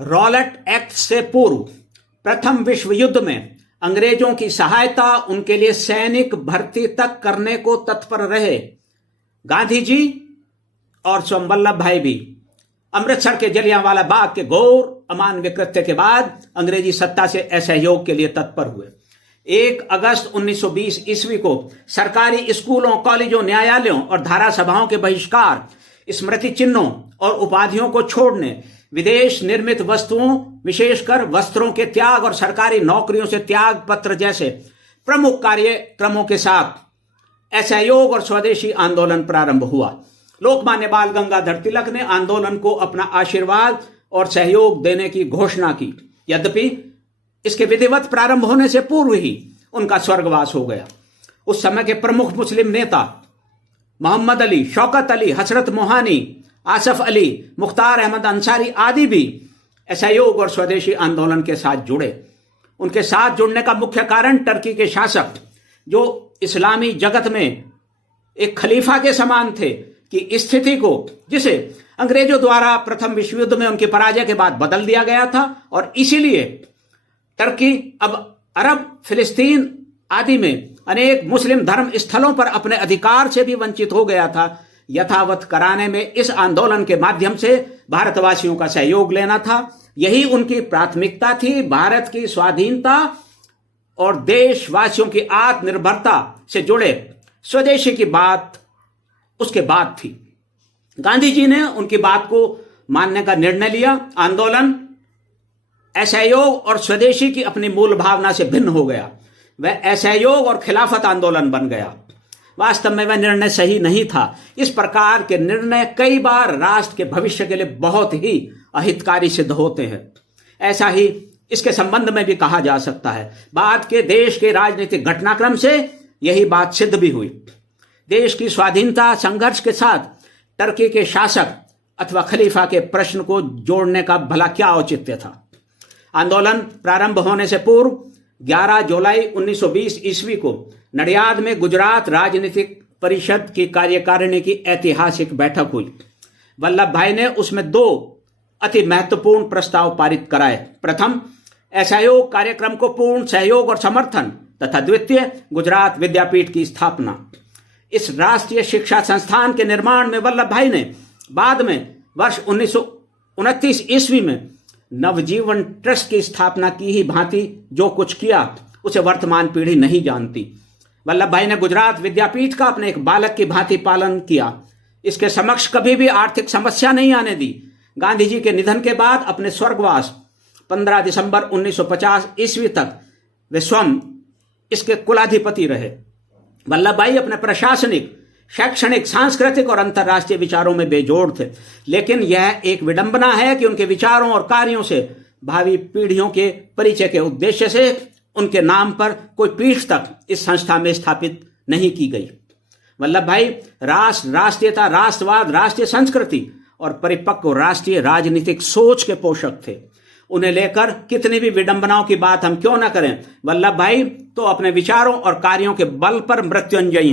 Rowlatt act से पूर्व प्रथम विश्व युद्ध में अंग्रेजों की सहायता, उनके लिए सैनिक भर्ती तक करने को तत्पर रहे गांधी जी और स्वयं वल्लभ भाई भी अमृतसर के जलियांवाला बाग के घोर अमानवीय कृत्य के बाद अंग्रेजी सत्ता से असहयोग के लिए तत्पर हुए। 1 अगस्त 1920 ईस्वी को सरकारी स्कूलों, कॉलेजों, न्यायालयों और धारा सभाओं के बहिष्कार, स्मृति चिन्हों और उपाधियों को छोड़ने, विदेश निर्मित वस्तुओं विशेषकर वस्त्रों के त्याग और सरकारी नौकरियों से त्याग पत्र जैसे प्रमुख कार्यक्रमों के साथ असहयोग और स्वदेशी आंदोलन प्रारंभ हुआ। लोकमान्य बाल गंगाधर तिलक ने आंदोलन को अपना आशीर्वाद और सहयोग देने की घोषणा की। यद्यपि इसके विधिवत प्रारंभ होने से पूर्व ही उनका स्वर्गवास हो गया। उस समय के प्रमुख मुस्लिम नेता मोहम्मद अली, शौकत अली, हसरत मोहानी, आसफ अली, मुख्तार अहमद अंसारी आदि भी असहयोग और स्वदेशी आंदोलन के साथ जुड़े। उनके साथ जुड़ने का मुख्य कारण टर्की के शासक, जो इस्लामी जगत में एक खलीफा के समान थे, की स्थिति को, जिसे अंग्रेजों द्वारा प्रथम विश्व युद्ध में उनकी पराजय के बाद बदल दिया गया था और इसीलिए टर्की अब अरब, फिलिस्तीन आदि में अनेक मुस्लिम धर्म स्थलों पर अपने अधिकार से भी वंचित हो गया था, यथावत कराने में इस आंदोलन के माध्यम से भारतवासियों का सहयोग लेना था। यही उनकी प्राथमिकता थी। भारत की स्वाधीनता और देशवासियों की आत्मनिर्भरता से जुड़े स्वदेशी की बात उसके बाद थी। गांधी जी ने उनकी बात को मानने का निर्णय लिया। आंदोलन असहयोग और स्वदेशी की अपनी मूल भावना से भिन्न हो गया। वह असहयोग और खिलाफत आंदोलन बन गया। वास्तव में वह निर्णय सही नहीं था। इस प्रकार के निर्णय कई बार राष्ट्र के भविष्य के लिए बहुत ही अहितकारी सिद्ध होते हैं। ऐसा ही इसके संबंध में भी कहा जा सकता है। बाद के देश के राजनीतिक घटनाक्रम से यही बात सिद्ध भी हुई। देश की स्वाधीनता संघर्ष के साथ टर्की के शासक अथवा खलीफा के प्रश्न को जोड़ने का भला क्या औचित्य था। आंदोलन प्रारंभ होने से पूर्व 11 जुलाई 1920 ईस्वी को नडियाद में गुजरात राजनीतिक परिषद की कार्यकारिणी की ऐतिहासिक बैठक हुई। वल्लभ भाई ने उसमें 2 अति महत्वपूर्ण प्रस्ताव पारित कराए। प्रथम, असहयोग कार्यक्रम को पूर्ण सहयोग और समर्थन तथा द्वितीय, गुजरात विद्यापीठ की स्थापना। इस राष्ट्रीय शिक्षा संस्थान के निर्माण में वल्लभ भाई ने बाद में वर्ष 1929 ईस्वी में नवजीवन ट्रस्ट की स्थापना की ही भांति जो कुछ किया उसे वर्तमान पीढ़ी नहीं जानती। वल्लभ भाई ने गुजरात विद्यापीठ का अपने एक बालक की भांति पालन किया। इसके समक्ष कभी भी आर्थिक समस्या नहीं आने दी। गांधी जी के निधन के बाद अपने स्वर्गवास 15 दिसंबर 1950 ईस्वी तक वे स्वयं इसके कुलाधिपति रहे। वल्लभ भाई अपने प्रशासनिक, शैक्षणिक, सांस्कृतिक और अंतर्राष्ट्रीय विचारों में बेजोड़ थे। लेकिन यह एक विडंबना है कि उनके विचारों और कार्यों से भावी पीढ़ियों के परिचय के उद्देश्य से उनके नाम पर कोई पीठ तक इस संस्था में स्थापित नहीं की गई। वल्लभ भाई राष्ट्र, राष्ट्रीयता, राष्ट्रवाद, राष्ट्रीय संस्कृति और परिपक्व राष्ट्रीय राजनीतिक सोच के पोषक थे। उन्हें लेकर कितनी भी विडंबनाओं की बात हम क्यों न करें, वल्लभ भाई तो अपने विचारों और कार्यों के बल पर मृत्युंजयी हैं।